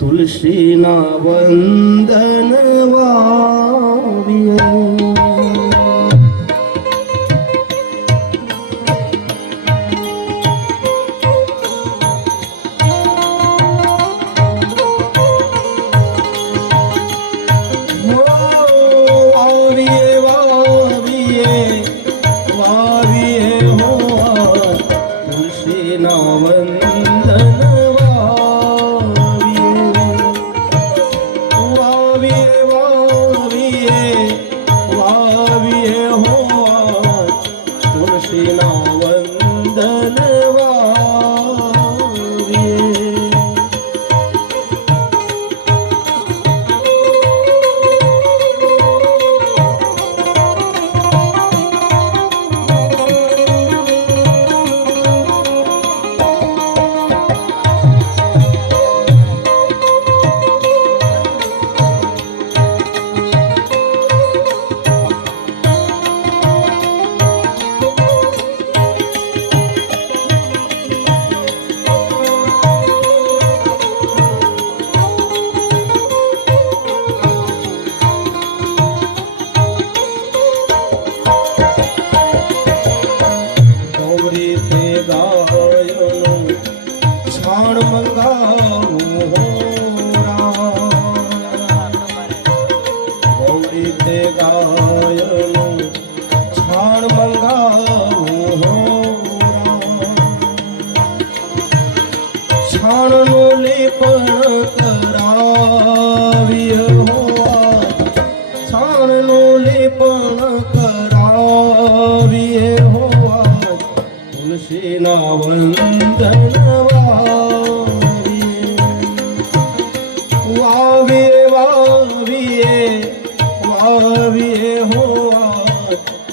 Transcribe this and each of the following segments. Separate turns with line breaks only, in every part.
तुलसीना वन्दनवा ਕੌੜੀ ਤੇ ਗਾਇਨ ਛਾਣ ਮੰਗਾ ਹੂੰ ਹੋ ਛਾਣ ਨੂੰ ਲੇਪਣ ਕਰਾਵੀ ਹੋਆ ਛਾਣ ਨੂੰ ਲੇਪਣ ਕਰਾਵੀ ਹੋਆ ਤੁਲਸੀ ਨਾ ਵੰਦਨਵਾ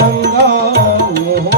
मंगा ओ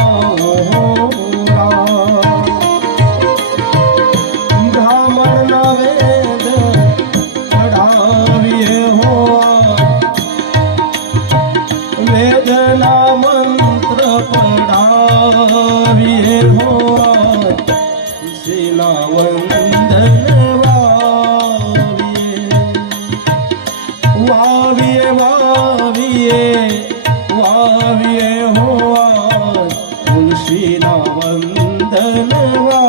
होवा तुलसी तो नावंदनवा